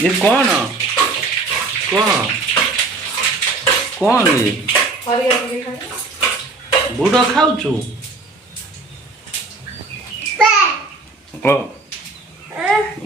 ये कौन कौन कौन ये बुढ़ खाऊ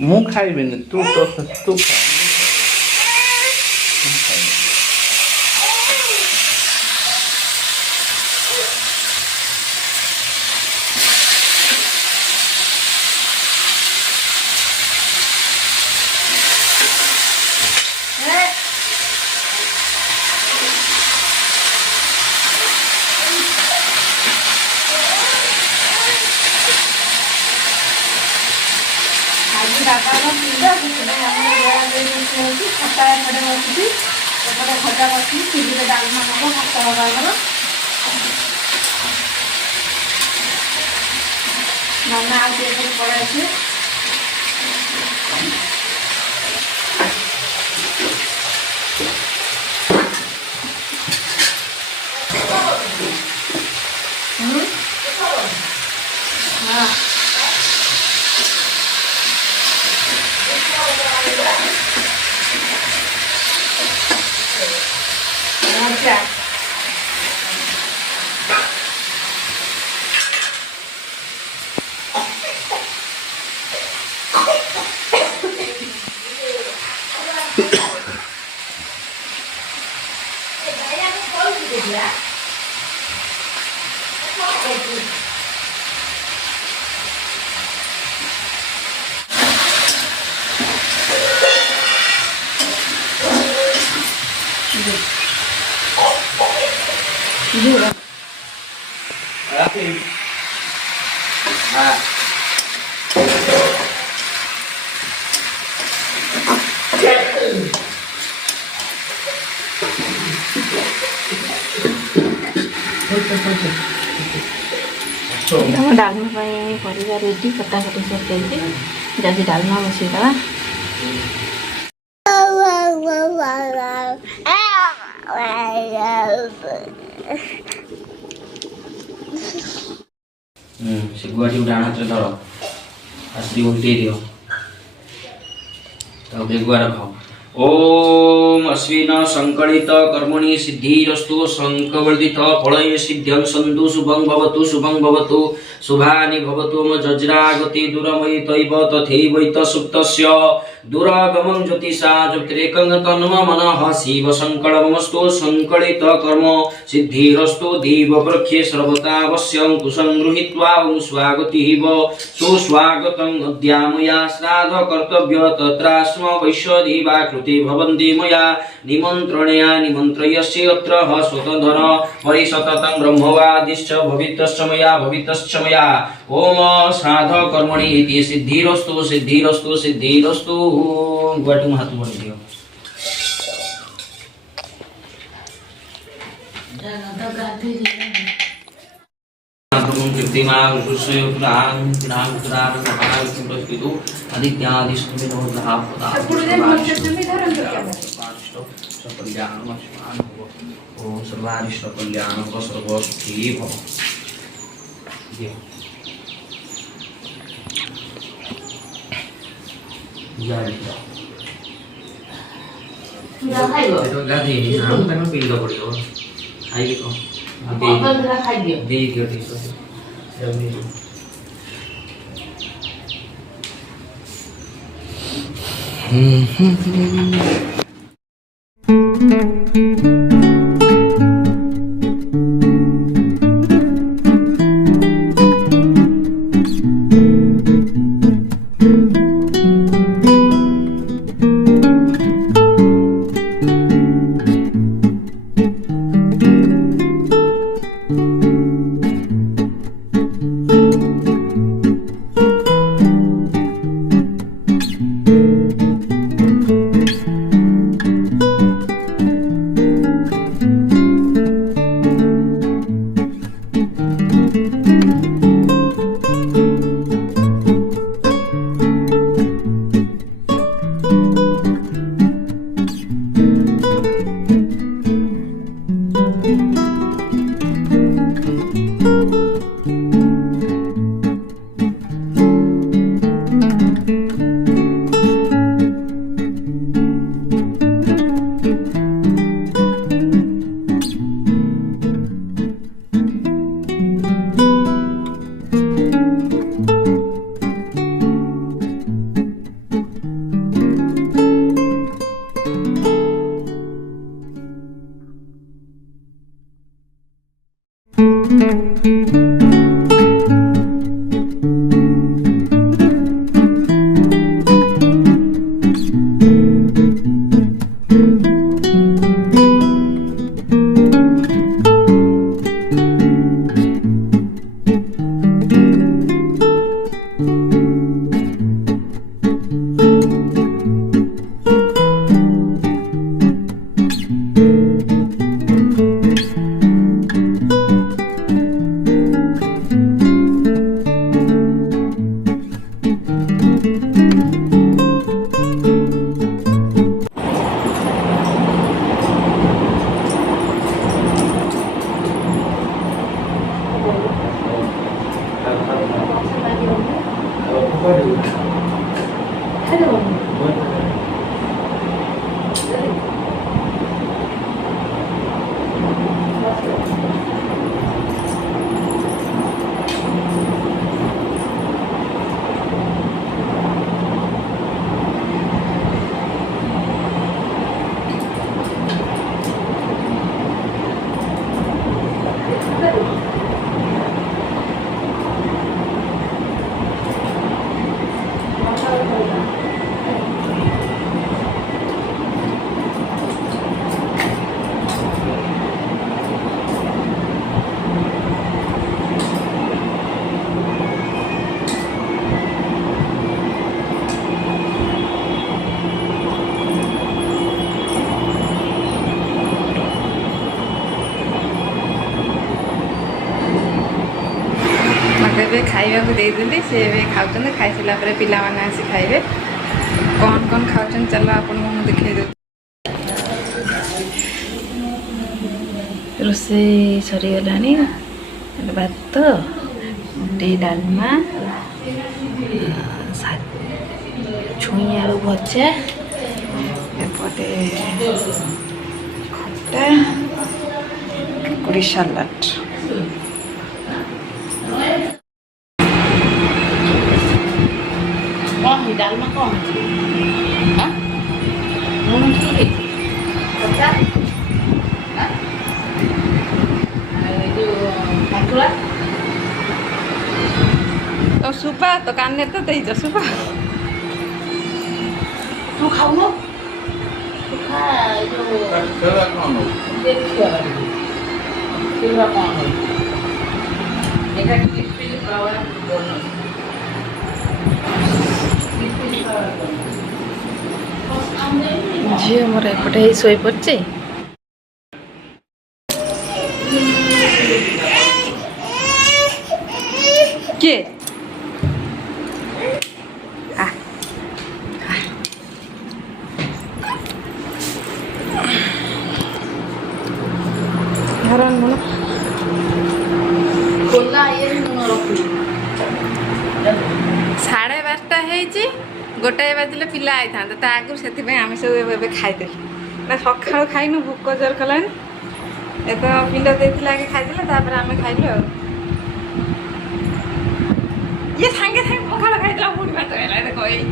मु खाइबिन तू तू खा खटा बसी चुली डालमा हम भात हमार नना आगे पड़े हाँ डालमा परिवार रेडी कटाकटी सब जाती डालमा बसईदा से गुआटी डाण हाथ धर आश्री उल्टे दियो तब गुआ रख ओम अश्विन संकलित कर्मणि सिद्धिरस्तु संकवर्धित फलय सिद्ध्यं सन्तु शुभं भवतु शुभानि भवतु म जज्रागति दूरमयि तैव तथैवैत सुप्तस्य दूरागमं ज्योतिषा ज्योतिरेकं तन्म मनः शिव संकल्पमस्तु संकलित कर्म सिद्धिरस्तु दीववृक्षे सर्वतावश्यं कुशं गृहीत्वा ओं स्वागतिव सुस्वागतं अद्यामया श्राद्ध कर्तव्य तत्रास्म वैश्वदेवा कृते भवन्ति मया निमन्त्रणया निमन्त्रयस्य अत्र स्वतंधर परिसततं ब्रह्मवादिश्च भवितश्च मया ओम श्राद्ध कर्मणि इति सिद्धिरस्तु सिद्धिरस्तु सिद्धिरस्तु गुआटू हाथ बोल दियो गाधी हम तक पील दो पड़ियो खाई को दे दियो ठीक ଏବେ ଖାଇବାକୁ ଦେଇଦେଲି ସେ ଏବେ ଖାଉଛନ୍ତି ଖାଇସାରିଲା ପରେ ପିଲାମାନେ ଆସି ଖାଇବେ କ'ଣ କ'ଣ ଖାଉଛନ୍ତି ଚାଲ ଆପଣଙ୍କୁ ମୁଁ ଦେଖେଇଦେବି ରୋଷେଇ ସରିଗଲାଣି ଭାତ ଗୋଟେ ଡାଲମା ଛୁଇଁ ଆଳୁ ଭଜା ଏପଟେ ଖଟା କାକୁଡ଼ି ସାଲାଡ଼ डालमा कौन हाँ मुझे पता हाँ जो मथुरा तो सुपा तो कान्ने तो दे जा सुपा तू खाऊ ना तू खा जो खेला कौन हो देखिए खेला कौन हो देखा कि स्पीड फ्लावर बोलना ଝିଅ ମୋର ଏପଟେ ହେଇ ଶୋଇପଡ଼ିଛି କିଏ खोला ये रखी 12:30 ହେଇଛି ଗୋଟାଏ ବାଜିଲେ ପିଲା ଆଇଥାନ୍ତେ ତା ଆଗରୁ ସେଥିପାଇଁ ଆମେ ସବୁ ଏବେ ଖାଇଦେଲୁ ନା ସକାଳୁ ଖାଇନୁ ଭୋକ ଜୋର କଲାଣି ଏବେ ପିଲା ଦେଇଥିଲା ଆଗେ ଖାଇଦେଲେ ତାପରେ ଆମେ ଖାଇଲୁ ଆଉ ଇଏ ସାଙ୍ଗେ ସାଙ୍ଗେ ପଖାଳ ଖାଇଦେଲା ପୁଣି ଭାତ ହେଲା ଦେଖ ଏଇ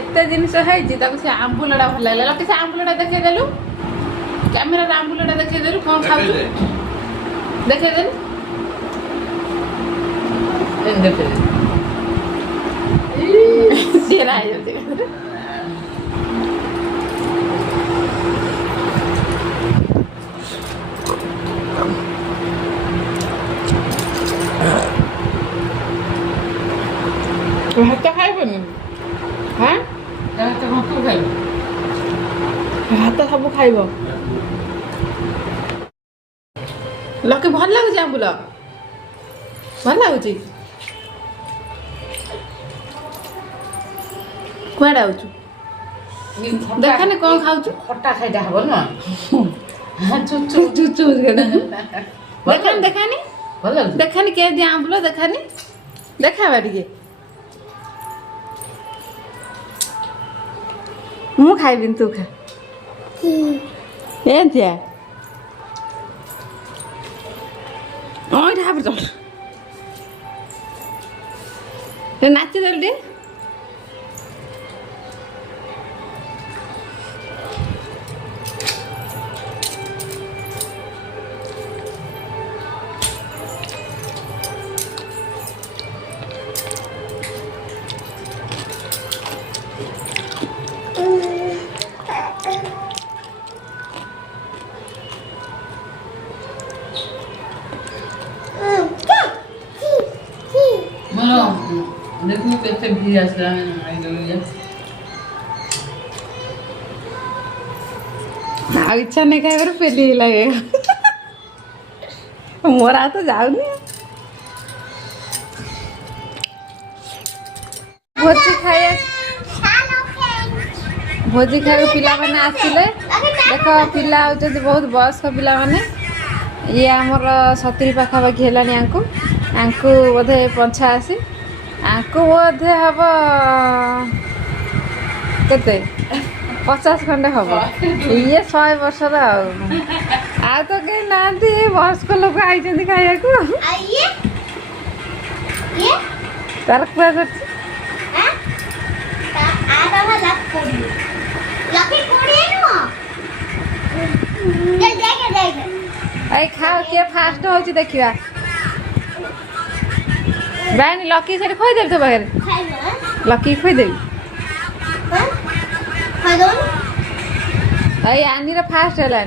ଏତେ ଜିନିଷ ହେଇଛି ତାକୁ ସେ ଆମ୍ବୁଲଟା ଭଲ ଲାଗିଲା ଲକି ସେ ଆମ୍ବୁଲଟା ଦେଖେଇଦେଲୁ କ୍ୟାମେରାରେ ଆମ୍ବୁଲଟା ଦେଖେଇଦେଲୁ କ'ଣ ଖାଉଛୁ ଦେଖେଇଦେଲୁ ଦେଖେଇଦେଲୁ ଚେରା ହେଇଯାଉଛି ଭାତ ଖାଇବନି ହଁ ଭାତ ଖାଇବୁ ଭାତ ସବୁ ଖାଇବ ଲକି ଭଲ ଲାଗୁଛି ଆମ୍ବୁଲ ଭଲ ଲାଗୁଛି କୁଆଡ଼େ ଆଉଛୁ ଦେଖାନି କ'ଣ ଖାଉଛୁ ଖଟା ଖାଇଟା ହବ ନା ଚୁଚୁ ଦେଖାନି ଦେଖାନି ଭଲ ଲାଗୁଛି ଦେଖାନି କେମିତି ଆମ୍ବୁଲ ଦେଖାନି ଦେଖାବା ଟିକେ ମୁଁ ଖାଇବିନି ତୁ ଖା ଏମିତିଆ ଏଇଟା ଭାବରେ ଚଲ ନାଚିଦେଲୁ ଟିକେ देखो कैसे भी आसला इच्छा नहीं खाए पेली लगे मोर आ तो जाऊनी भोजी खाए भोजी खाए पिला माने आसिले देख पिला होचନ୍ତି बहुत वयस्क पिला माने ये आमर 70 पाखापाखि हेलानी आंकु बोधे 85 आंकु बोधे हम केते 50 खंडे हम ये 100 वर्षर आ तो कहीं ना वयस्क लोक आई खाया तार क्या कर खाओ किए फास्ट हो देखा बाइन लकी से खोदेवी तो पाखे लकी खोदेवी आनी फास्ट है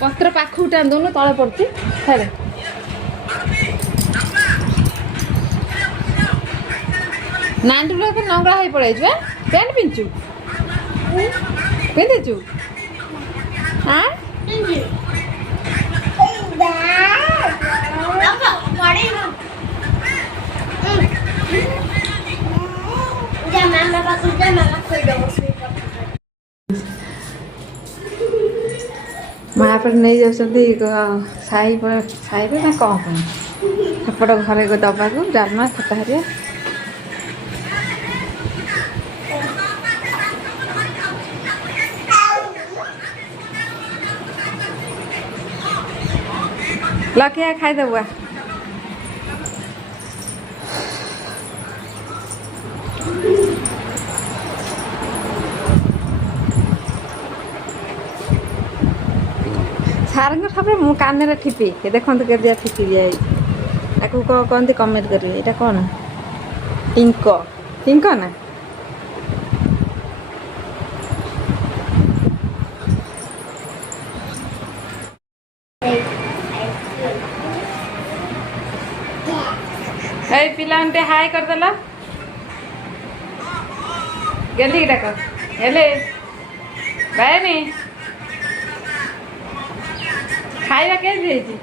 पत्र पाख टाण दौन तले पड़ी खेले नांटू लोग नंगड़ा हो पड़े पैंट पिंचु पिंधु हाँ माँ पर नहीं जाऊँ साई पर ना कौन सेपट घरे दबा को डालमा खटा हरिया लकिया खाईदेबुआ सारंग सब मु कान ठिपी देखो के ठिपी दिया कहते कमेंट करेंगे यहाँ कौन टिंको टिंको ना पिला हाय करदेल गेली डाक हेले बायनी खाଇବା କେମିତି ହେଇଛି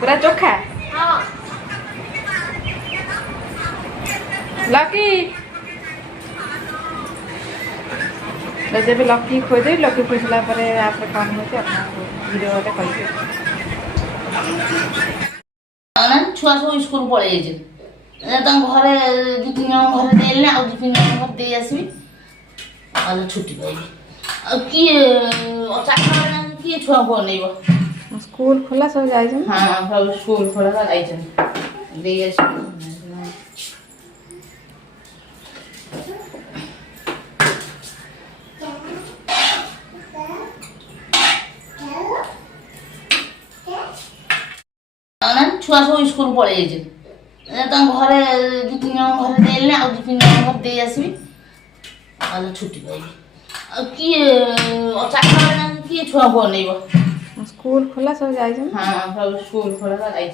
ପୁରା ଚୋଖା ଲକି ଯେବେ ଲକି ଖୋଇଦେବି ଲକି ଖୋଇସାରିଲା ପରେ ଆପଣ କ'ଣ ହେଉଛି ଆପଣଙ୍କୁ ଭିଡ଼ିଓରେ କହିବେ छुआ सब स्कूल पलि घरे 2-3 जन घर देले आ 2-3 जन घर दे आसबी छुट्टी पाइबी किए किए छुआ को नहीं स्कूल खोला सब जाए हाँ सब स्कूल खोला जाए छुआ सब स्कूल पलि घरे 2-3 जन घर देले आ 2-3 जन घर दे आसबी छुट्टी पाइबी किए किए छुआ को नहीं स्कूल खोला सब जाए हाँ सब स्कूल खोला जाए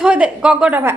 थोड़े दे गगो डबा